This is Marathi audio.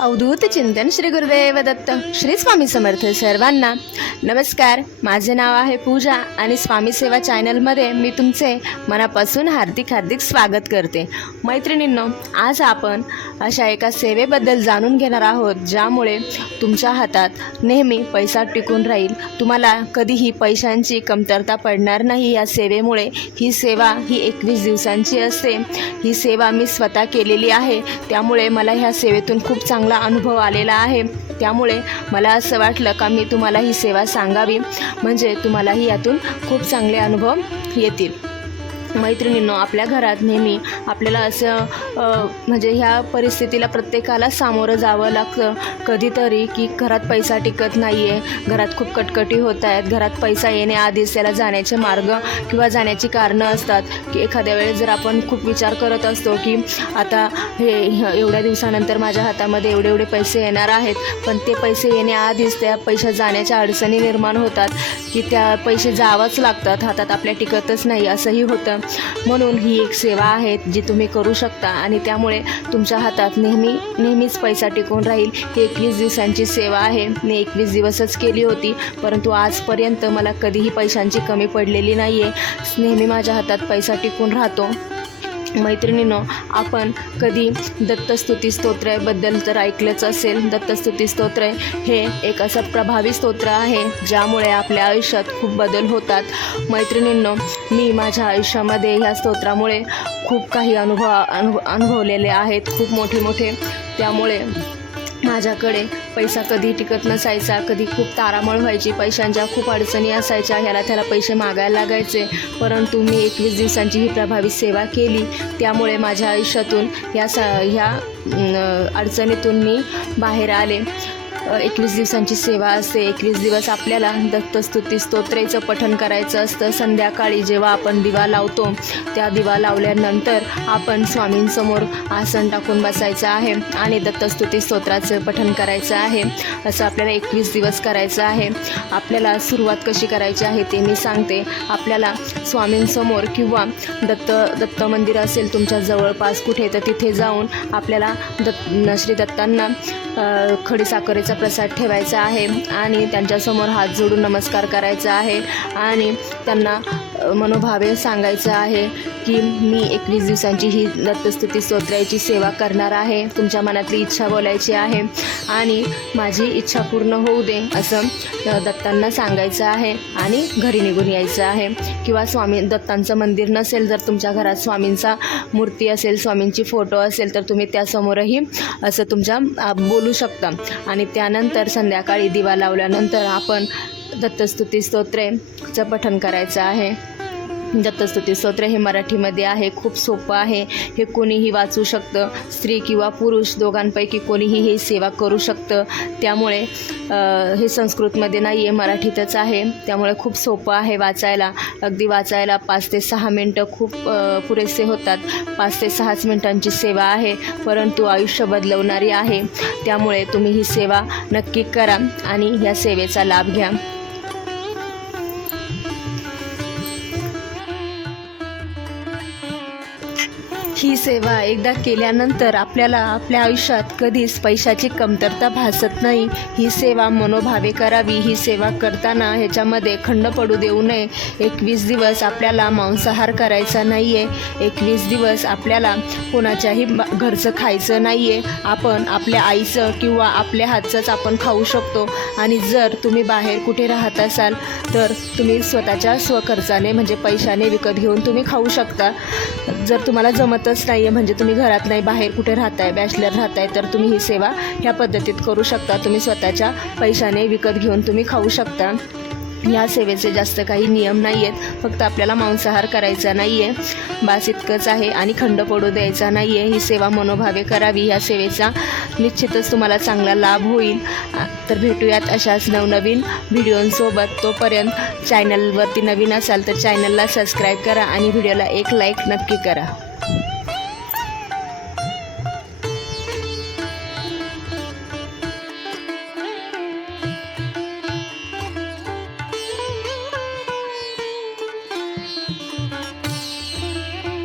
अवधूत चिंतन श्री गुरुदेव दत्त श्री स्वामी समर्थ सर्वांना. नमस्कार माझे नाव आहे पूजा आणि स्वामी सेवा चॅनलमध्ये मी तुमचे मनापासून हार्दिक हार्दिक स्वागत करते. मैत्रिणींनो आज आपण अशा एका सेवेबद्दल जाणून घेणार आहोत ज्यामुळे तुमच्या हातात नेहमी पैसा टिकून राहील. तुम्हाला कधीही पैशांची कमतरता पडणार नाही या सेवेमुळे. ही सेवा ही एकवीस दिवसांची असते. ही सेवा मी स्वतः केलेली आहे. त्यामुळे मला ह्या सेवेतून खूप चांगला अनुभव आलेला आहे. त्यामुळे मला असं वाटलं का मी तुम्हाला ही सेवा सांगावी. म्हणजे तुम्हालाही यातून खूप चांगले अनुभव येतील. मैत्रिणींनो आपल्या घरात नेहमी आपल्याला असं म्हणजे ह्या परिस्थितीला प्रत्येकाला सामोरं जावं लागतं. कधीतरी की घरात पैसा टिकत नाही आहे घरात खूप कटकटी होत आहेत घरात पैसा येण्याआधीच त्याला जाण्याचे मार्ग किंवा जाण्याची कारणं असतात. की एखाद्या वेळेस जर आपण खूप विचार करत असतो की आता हे एवढ्या दिवसानंतर माझ्या हातामध्ये एवढे एवढे पैसे येणार आहेत पण ते पैसे येण्याआधीच त्या पैशात जाण्याच्या अडचणी निर्माण होतात. की त्या पैसे जावंच लागतात हातात आपल्या टिकतच नाही असंही होतं. म्हणून ही एक सेवा आहे जी तुम्ही करू शकता. आणि त्यामुळे तुमच्या हातात नेहमी नेहमीच पैसा टिकून राहील. ही एकवीस दिवसांची सेवा आहे. मी एकवीस दिवसच केली होती. परंतु आजपर्यंत मला कधीही पैशांची कमी पडलेली नाही आहे नेहमी माझ्या हातात पैसा टिकून राहतो. मैत्रिणीनं आपण कधी दत्तस्तुती स्तोत्राबद्दल तर ऐकलंच असेल. दत्तस्तुती स्तोत्र हे एक असं प्रभावी स्तोत्र आहे ज्यामुळे आपल्या आयुष्यात खूप बदल होतात. मैत्रिणींनो मी माझ्या आयुष्यामध्ये ह्या स्तोत्रामुळे खूप काही अनुभव अनुभव अनुभवलेले आहेत. खूप मोठे मोठे. त्यामुळे माझ्याकडे पैसा कधी टिकत नसायचा कधी खूप तारामळ व्हायची पैशांच्या खूप अडचणी असायच्या ह्याला त्याला पैसे मागायला लागायचे. परंतु मी एकवीस दिवसांची ही प्रभावी सेवा केली. त्यामुळे माझ्या आयुष्यातून ह्या स ह्या अडचणीतून मी बाहेर आले. एकवीस दिवसांची सेवा असते. एकवीस दिवस आपल्याला दत्तस्तुती स्तोत्रेचं पठण करायचं असतं. संध्याकाळी जेव्हा आपण दिवा लावतो त्या दिवा लावल्यानंतर आपण स्वामींसमोर आसन टाकून बसायचं आहे आणि दत्तस्तुती स्तोत्राचं पठण करायचं आहे. असं आपल्याला एकवीस दिवस करायचं आहे. आपल्याला सुरुवात कशी करायची आहे ते मी सांगते. आपल्याला स्वामींसमोर किंवा दत्त दत्त मंदिर असेल तुमच्या जवळपास कुठे तर तिथे जाऊन आपल्याला दत्त श्री दत्तांना खडीसाखरेचा प्रसाद ठेवायचा आहे आणि त्यांच्यासमोर हात जोडून नमस्कार करायचा आहे आणि त्यांना मनोभावे सांगायचं आहे की मी एकवीस दिवसांची ही दत्तस्तुती स्तोत्राची सेवा करणार आहे. तुमच्या मनातली इच्छा बोलायची आहे आणि माझी इच्छा पूर्ण होऊ दे असं दत्तांना सांगायचं आहे आणि घरी निघून यायचं आहे. किंवा स्वामी दत्तांचं मंदिर नसेल जर तुमच्या घरात स्वामींचा मूर्ती असेल स्वामींची फोटो असेल तर तुम्ही त्यासमोरही असं तुमच्या बोलू शकता. आणि त्यानंतर संध्याकाळी दिवा लावल्यानंतर आपण दत्तस्तुती स्तोत्रेचं पठन करायचं आहे. दत्तस्तुती स्तोत्र हे मराठीमध्ये आहे खूप सोपं आहे. हे कोणीही वाचू शकतं. स्त्री किंवा पुरुष दोघांपैकी कोणीही ही सेवा करू शकतं. त्यामुळे हे संस्कृतमध्ये नाही आहे मराठीतच आहे. त्यामुळे खूप सोपं आहे वाचायला. अगदी वाचायला पाच ते सहा मिनटं खूप पुरेसे होतात. पाच ते सहाच मिनटांची सेवा आहे परंतु आयुष्य बदलवणारी आहे. त्यामुळे तुम्ही ही सेवा नक्की करा आणि या सेवेचा लाभ घ्या. ही सेवा एकदा केल्यानंतर आपल्याला आपल्या आयुष्यात कधीच पैशाची कमतरता भासत नाही. ही सेवा मनोभावे करावी. ही सेवा करताना ह्याच्यामध्ये खंड पडू देऊ नये. एकवीस दिवस आपल्याला मांसाहार करायचा नाही आहे एकवीस दिवस आपल्याला कोणाच्याही घरचं खायचं नाही आहे आपण आपल्या आईचं किंवा आपल्या हातचंच आपण खाऊ शकतो. आणि जर तुम्ही बाहेर कुठे राहत असाल तर तुम्ही स्वतःच्या स्वखर्चाने म्हणजे पैशाने विकत घेऊन तुम्ही खाऊ शकता. जर तुम्हाला जमत जमतच नाही आहे म्हणजे तुम्ही घरात नाही बाहेर कुठे राहताय बॅचलर राहताय तर तुम्ही ही सेवा ह्या पद्धतीत करू शकता. तुम्ही स्वतःच्या पैशाने विकत घेऊन तुम्ही खाऊ शकता. या सेवेचे जास्त काही नियम नाही आहेत फक्त आपल्याला मांसाहार करायचा नाही आहे बास इतकंच आहे आणि खंड पडू द्यायचा नाही आहे ही सेवा मनोभावे करावी. या सेवेचा निश्चितच तुम्हाला चांगला लाभ होईल. तर भेटूयात अशाच नवनवीन व्हिडिओंसोबत. तोपर्यंत चॅनलवरती नवीन असाल तर चॅनलला सबस्क्राईब करा आणि व्हिडिओला एक लाईक नक्की करा.